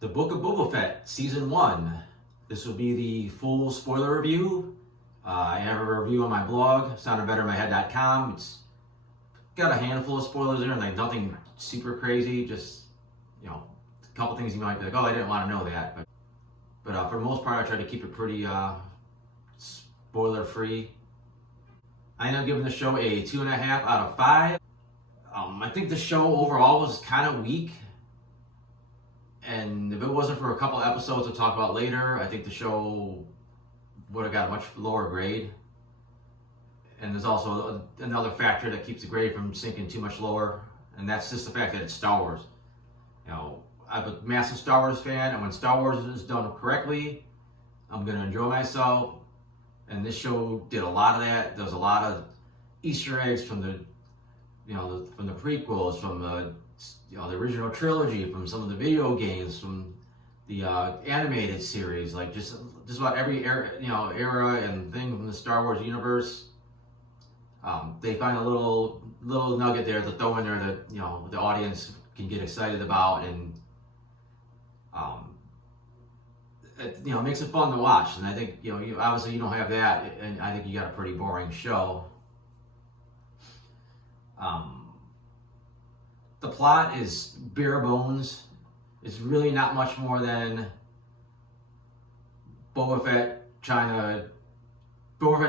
The Book of Boba Fett, Season 1. This will be the full spoiler review. I have a review on my blog, soundedbettermyhead.com. It's got a handful of spoilers there, and like nothing super crazy, just, a couple things you might be like, oh, I didn't want to know that. But for the most part, I try to keep it pretty spoiler-free. I ended up giving the show a 2.5 out of 5. I think the show overall was kind of weak. And if it wasn't for a couple episodes we'll talk about later, I think the show would have got a much lower grade. And there's also another factor that keeps the grade from sinking too much lower, and that's just the fact that it's Star Wars. I'm a massive Star Wars fan, and when Star Wars is done correctly, I'm going to enjoy myself. And this show did a lot of that. There's a lot of Easter eggs from the prequels, from the original trilogy, from some of the video games, from the animated series, like just about every era and thing from the Star Wars universe. They find a little nugget there to throw in there that the audience can get excited about, and it makes it fun to watch. And I think obviously you don't have that, and I think you got a pretty boring show. The plot is bare bones. It's really not much more than Boba Fett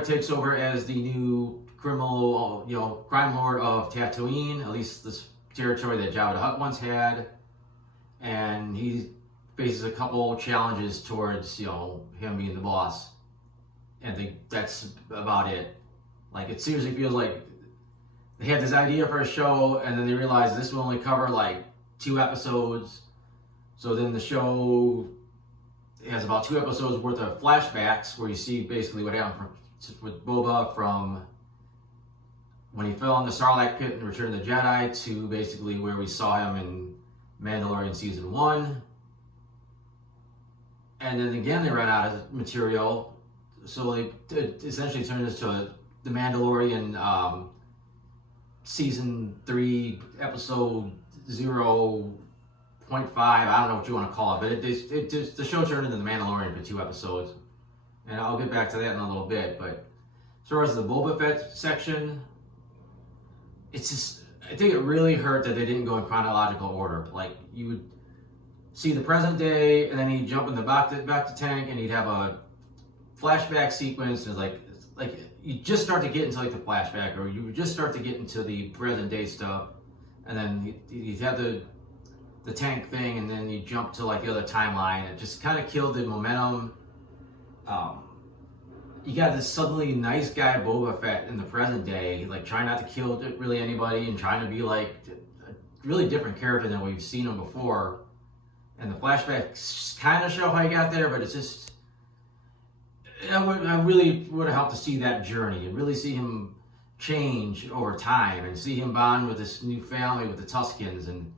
takes over as the new crime lord of Tatooine, at least this territory that Jabba the Hutt once had, and he faces a couple challenges towards him being the boss, and I think that's about it. Like, it seriously feels like they had this idea for a show, and then they realized this will only cover like 2 episodes. So then the show has about 2 episodes worth of flashbacks where you see basically what happened with Boba from when he fell in the Sarlacc pit in Return of the Jedi to basically where we saw him in Mandalorian Season 1. And then again they ran out of material, so it essentially turned into the Mandalorian Season 3, Episode 0.5, I don't know what you want to call it, but the show turned into The Mandalorian for 2 episodes. And I'll get back to that in a little bit. But as far as the Boba Fett section, it's just, I think it really hurt that they didn't go in chronological order. Like, you would see the present day, and then he'd jump in the back to tank, and he'd have a flashback sequence, and it's like you just start to get into like the flashback, or you would just start to get into the present day stuff, and then you'd have the tank thing, and then you jump to like the other timeline. It just kind of killed the momentum. You got this suddenly nice guy Boba Fett in the present day, like trying not to kill really anybody and trying to be like a really different character than we've seen him before. And the flashbacks kind of show how he got there, but it's just, I really would have helped to see that journey and really see him change over time and see him bond with this new family with the Tuskens and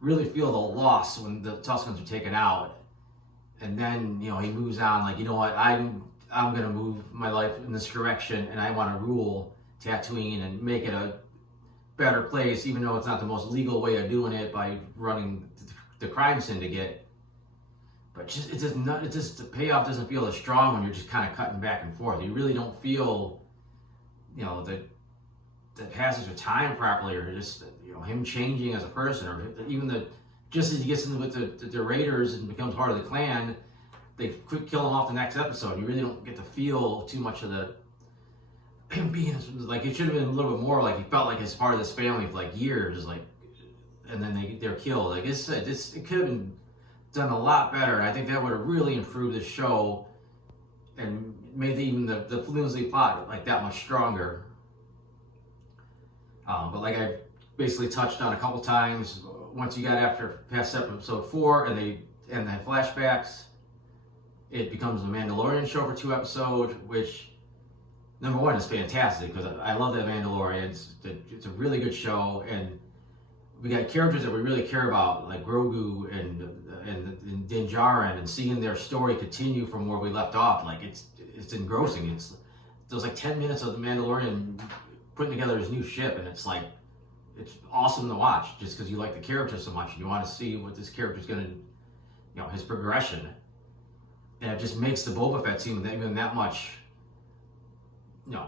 really feel the loss when the Tuskens are taken out. And then, he moves on like, I'm going to move my life in this direction, and I want to rule Tatooine and make it a better place, even though it's not the most legal way of doing it by running the crime syndicate. But the payoff doesn't feel as strong when you're just kind of cutting back and forth. You really don't feel, the passage of time properly, or just, him changing as a person, or even just as he gets in with the Raiders and becomes part of the clan, they quick kill him off the next episode. You really don't get to feel too much of him being, like, it should have been a little bit more like he felt like he's part of this family for like years, like, and then they're killed. Like, it could have been done a lot better, and I think that would have really improved the show and made even the flimsy plot like that much stronger. But like I basically touched on a couple times, once you got past episode 4 and they have flashbacks, it becomes a Mandalorian show for 2 episodes, which, number one, is fantastic because I love that Mandalorian. It's a really good show, and we got characters that we really care about, like Grogu and Din Djarin, and seeing their story continue from where we left off. Like, it's engrossing. There's like 10 minutes of the Mandalorian putting together his new ship, and it's awesome to watch just because you like the character so much and you want to see what this character's going to his progression, and it just makes the Boba Fett seem even that much,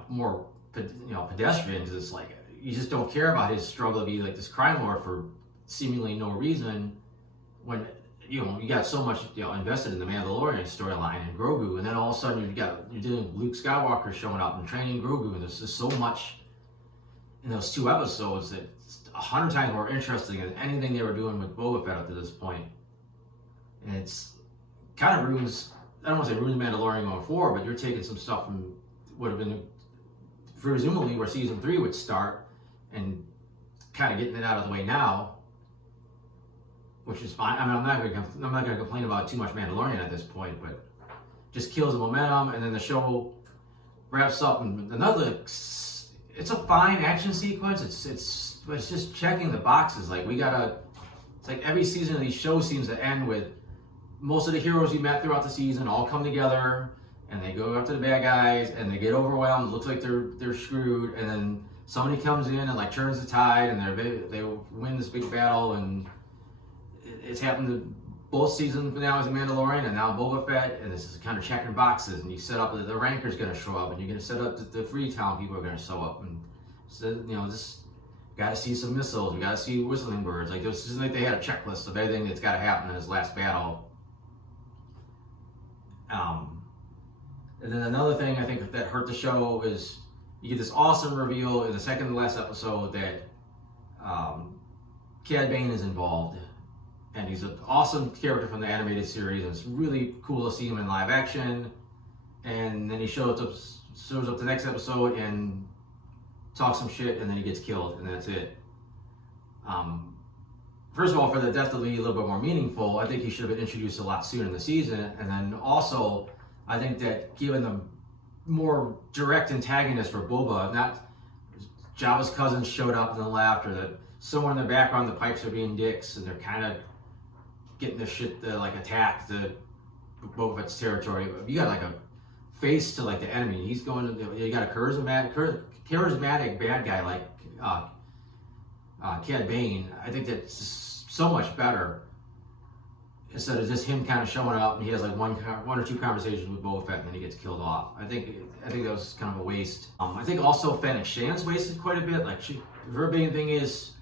more, pedestrian. Because it's like you just don't care about his struggle to be like this crime lord for seemingly no reason, when you got so much invested in the Mandalorian storyline and Grogu, and then all of a sudden you're doing Luke Skywalker showing up and training Grogu, and there's just so much in those 2 episodes that it's 100 times more interesting than anything they were doing with Boba Fett up to this point. And it's kind of ruins, I don't want to say ruins Mandalorian going forward, but you're taking some stuff from would have been presumably where season 3 would start and kind of getting it out of the way now, which is fine. I mean, I'm not going to complain about too much Mandalorian at this point, but just kills the momentum, and then the show wraps up. And it's a fine action sequence. It's just checking the boxes. Like it's like every season of these shows seems to end with most of the heroes you met throughout the season all come together, and they go after the bad guys, and they get overwhelmed. It looks like they're screwed, and then somebody comes in and like turns the tide, and they win this big battle. And it's happened to both season finales of Mandalorian and now Boba Fett, and this is kind of checking boxes. And you set up the Rancor's going to show up, and you're going to set up the Freetown people are going to show up, and so just got to see some missiles. We got to see whistling birds. Like this isn't like they had a checklist of everything that's got to happen in this last battle. And then another thing I think that hurt the show is you get this awesome reveal in the second to last episode that Cad Bane is involved, and he's an awesome character from the animated series, and it's really cool to see him in live action. And then he shows up the next episode and talks some shit, and then he gets killed, and that's it. First of all, for the death to be a little bit more meaningful, I think he should have been introduced a lot sooner in the season. And then also, I think that given the more direct antagonist for Boba, not Jabba's cousin showed up and then left, or that somewhere in the background the Pikes are being dicks and they're kind of getting the shit to like attack the Boba Fett's territory. You got like a face to like the enemy. He's going to, you got a charismatic bad guy like Cad Bane. I think that's so much better instead of just him kind of showing up and he has like one or two conversations with Boba Fett and then he gets killed off. I think that was kind of a waste. I think also Fennec Shan's wasted quite a bit. Like her big thing is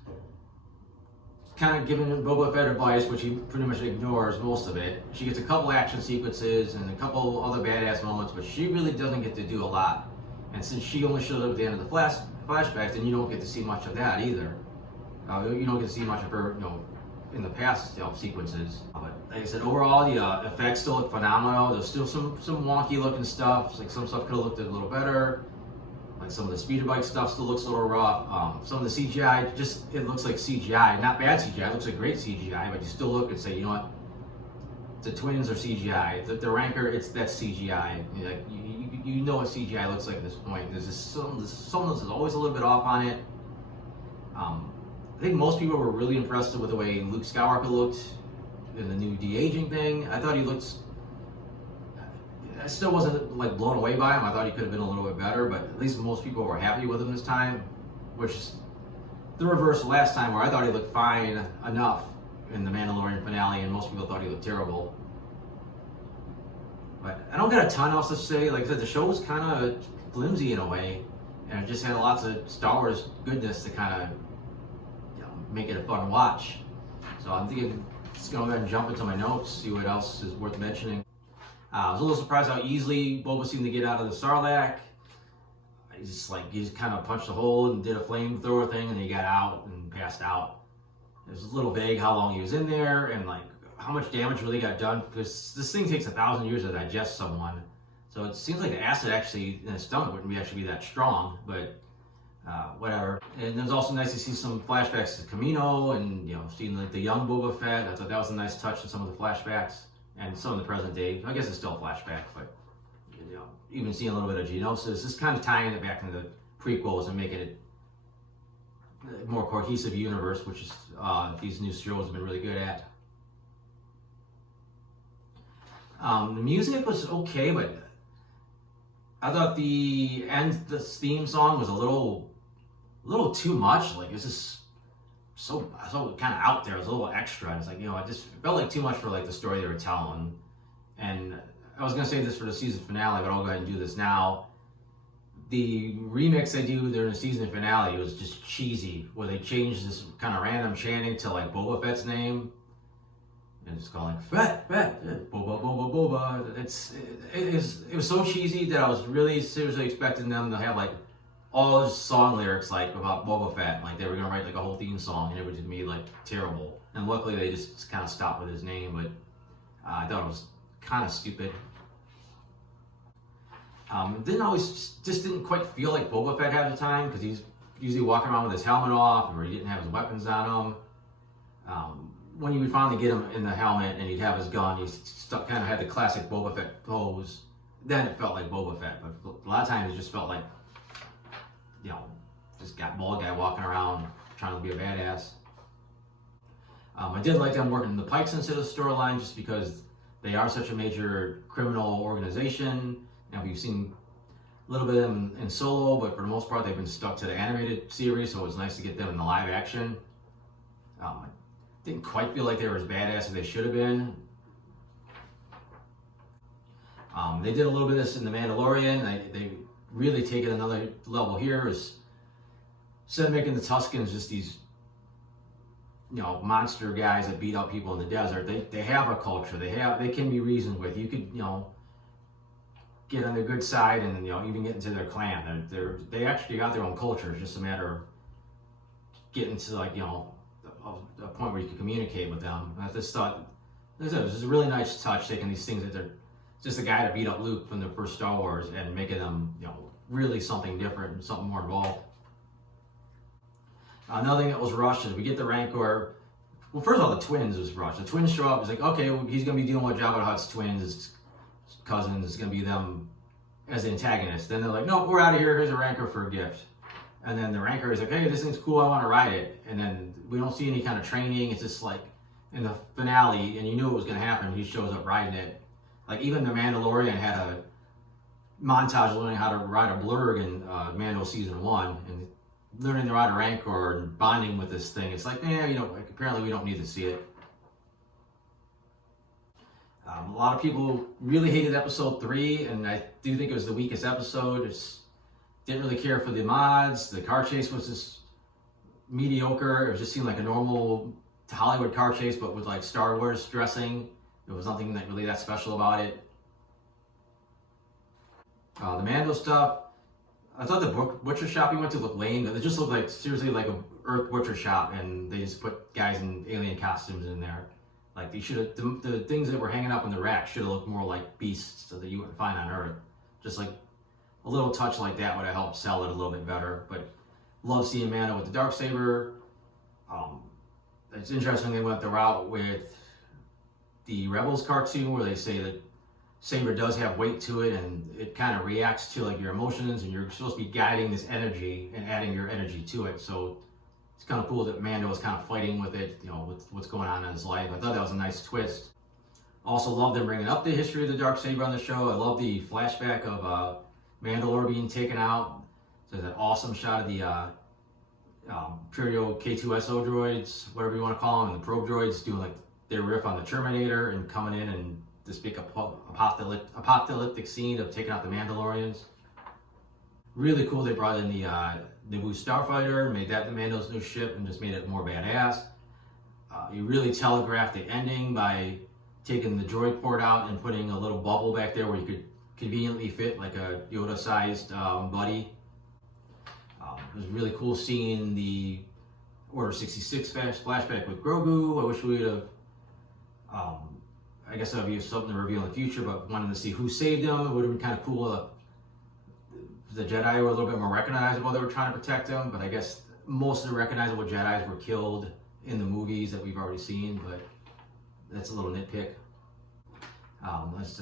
kind of giving Boba Fett advice, which he pretty much ignores most of it. She gets a couple action sequences and a couple other badass moments, but she really doesn't get to do a lot. And since she only shows up at the end of the flashbacks, then you don't get to see much of that either. You don't get to see much of her, in the past sequences. But like I said, overall the effects still look phenomenal. There's still some wonky looking stuff. Like some stuff could have looked a little better. Like some of the speeder bike stuff still looks a little rough. Some of the CGI, it looks like CGI. Not bad CGI, it looks like great CGI, but you still look and say, you know what? The twins are CGI. The Rancor, that's CGI. You know what CGI looks like at this point. There's just something that's always a little bit off on it. I think most people were really impressed with the way Luke Skywalker looked in the new de-aging thing. I thought he looked, I still wasn't like blown away by him. I thought he could have been a little bit better, but at least most people were happy with him this time, which is the reverse of last time where I thought he looked fine enough in the Mandalorian finale and most people thought he looked terrible. But I don't got a ton else to say. Like I said, the show was kind of flimsy in a way, and it just had lots of Star Wars goodness to kind of make it a fun watch. So I'm thinking, just go ahead and jump into my notes, see what else is worth mentioning. I was a little surprised how easily Boba seemed to get out of the Sarlacc. He just kind of punched a hole and did a flamethrower thing, and he got out and passed out. It was a little vague how long he was in there and like how much damage really got done, because this thing takes 1,000 years to digest someone. So it seems like the acid actually in his stomach wouldn't actually be that strong, but whatever. And it was also nice to see some flashbacks to Kamino and seeing like the young Boba Fett. I thought that was a nice touch in some of the flashbacks and some of the present day. I guess it's still a flashback, but even seeing a little bit of Geonosis, just kind of tying it back into the prequels and making it a more cohesive universe, which is these new shows have been really good at. The music was okay, but I thought the theme song was a little too much. Like it's just so kind of out there. It was a little extra. It's like, it just felt like too much for like the story they were telling. And I was gonna say this for the season finale, but I'll go ahead and do this now. The remix they do during the season finale was just cheesy, where they changed this kind of random chanting to like Boba Fett's name, and it's called like Fett, Boba, Boba, Boba. It was so cheesy that I was really seriously expecting them to have like all those song lyrics like about Boba Fett, like they were gonna write like a whole theme song, and it was gonna be like terrible. And luckily they just kind of stopped with his name, but I thought it was kind of stupid. Didn't always just didn't quite feel like Boba Fett half the time, because he's usually walking around with his helmet off, or he didn't have his weapons on him. When you would finally get him in the helmet and he'd have his gun, he kind of had the classic Boba Fett pose. Then it felt like Boba Fett, but a lot of times it just felt like, just got bald guy walking around trying to be a badass. I did like them working the Pikes into the storyline, just because they are such a major criminal organization. Now, we've seen a little bit of them in Solo, but for the most part, they've been stuck to the animated series, so it was nice to get them in the live action. I didn't quite feel like they were as badass as they should have been. They did a little bit of this in The Mandalorian. They really take it another level here. Instead of making the Tuskens just these, monster guys that beat up people in the desert, they have a culture. They can be reasoned with. You could, get on their good side and even get into their clan. They actually got their own culture. It's just a matter of getting to like a point where you can communicate with them. And I just thought this is a really nice touch, taking these things that they're just a guy that beat up Luke from the first Star Wars and making them really something different and something more involved. Another thing that was rushed is we get the Rancor. Well, first of all, the twins was rushed. The twins show up. It's like, okay, well, he's going to be dealing with Jabba the Hutt's twins. His cousins. It's going to be them as the antagonists. Then they're like, no, we're out of here. Here's a Rancor for a gift. And then the Rancor is like, hey, this thing's cool. I want to ride it. And then we don't see any kind of training. It's just like in the finale, and you knew it was going to happen. He shows up riding it. Like even the Mandalorian had a montage learning how to ride a blurg in Mando season 1, and learning to ride a Rancor and bonding with this thing. It's like, like apparently we don't need to see it. A lot of people really hated episode 3, and I do think it was the weakest episode. Didn't really care for the mods. The car chase was just mediocre. It just seemed like a normal Hollywood car chase, but with like Star Wars dressing. There was nothing really that special about it. The Mando stuff, I thought the butcher shop he went to looked lame. It just looked like, seriously, like a Earth butcher shop, and they just put guys in alien costumes in there. Like they should have, the things that were hanging up in the rack should have looked more like beasts that you wouldn't find on Earth. Just like a little touch like that would have helped sell it a little bit better. But love seeing Mando with the Darksaber. It's interesting they went the route with the Rebels cartoon, where they say that saber does have weight to it, and it kind of reacts to like your emotions, and you're supposed to be guiding this energy and adding your energy to it. So it's kind of cool that Mando is kind of fighting with it, with what's going on in his life. I thought that was a nice twist. Also love them bringing up the history of the Darksaber on the show. I love the flashback of Mandalore being taken out. There's that awesome shot of the Imperial K2SO droids, whatever you want to call them, and the probe droids doing like their riff on the Terminator and coming in and this big apocalyptic scene of taking out the Mandalorians. Really cool they brought in the Naboo Starfighter, made that the Mando's new ship, and just made it more badass. You really telegraphed the ending by taking the droid port out and putting a little bubble back there where you could conveniently fit like a Yoda-sized buddy. It was really cool seeing the Order 66 flashback with Grogu. I wish we would have, I guess that would be something to reveal in the future, but wanting to see who saved him. It would have been kind of cool if the Jedi were a little bit more recognizable. They were trying to protect him, but I guess most of the recognizable Jedis were killed in the movies that we've already seen, but that's a little nitpick. I was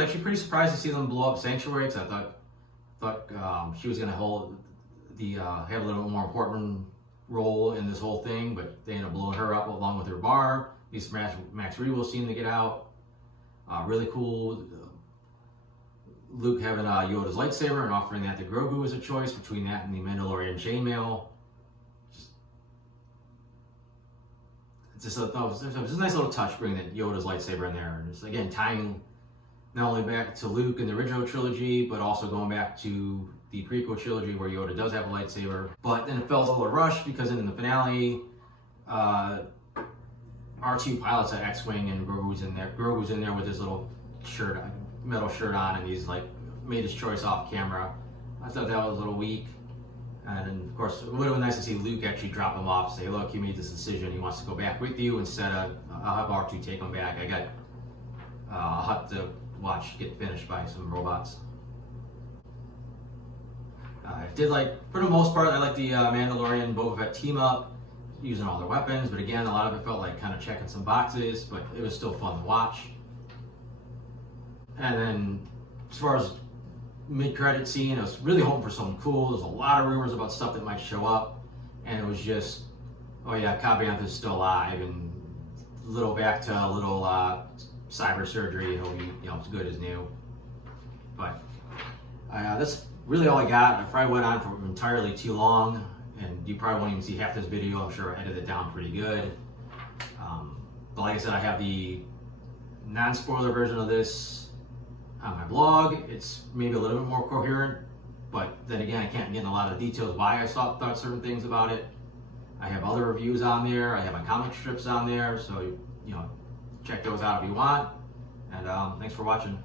actually pretty surprised to see them blow up Sanctuary, because I thought she was going to have a little more important role in this whole thing, but they ended up blowing her up along with her bar. At least Max Rebo seemed to get out. Really cool. Luke having Yoda's lightsaber and offering that to Grogu as a choice between that and the Mandalorian chainmail. Just just it was a nice little touch bringing that Yoda's lightsaber in there, and just again tying not only back to Luke in the original trilogy, but also going back to the prequel trilogy where Yoda does have a lightsaber. But then it felt a little rushed because in the finale, R2 pilots an X-wing and Grogu's in there. Grogu's in there with his little shirt, metal shirt on, and he's like made his choice off camera. I thought that was a little weak. And then, of course, it would have been nice to see Luke actually drop him off, say, look, he made this decision, he wants to go back with you, instead of, I'll have R2 take him back. I'll have to watch get finished by some robots. I did like, for the most part, I like the Mandalorian Boba Fett team up, using all their weapons, but again, a lot of it felt like kind of checking some boxes, but it was still fun to watch. And then, as far as mid-credit scene, I was really hoping for something cool. There's a lot of rumors about stuff that might show up, and it was just, oh yeah, Cobb Vanth's still alive, and back to a little cyber surgery, and he'll be, as good as new. But that's really all I got. I probably went on for entirely too long, and you probably won't even see half this video. I'm sure I edited it down pretty good. But like I said, I have the non-spoiler version of this on my blog. It's maybe a little bit more coherent, but then again, I can't get in a lot of details why I thought certain things about it. I have other reviews on there. I have my comic strips on there, so check those out if you want. And thanks for watching.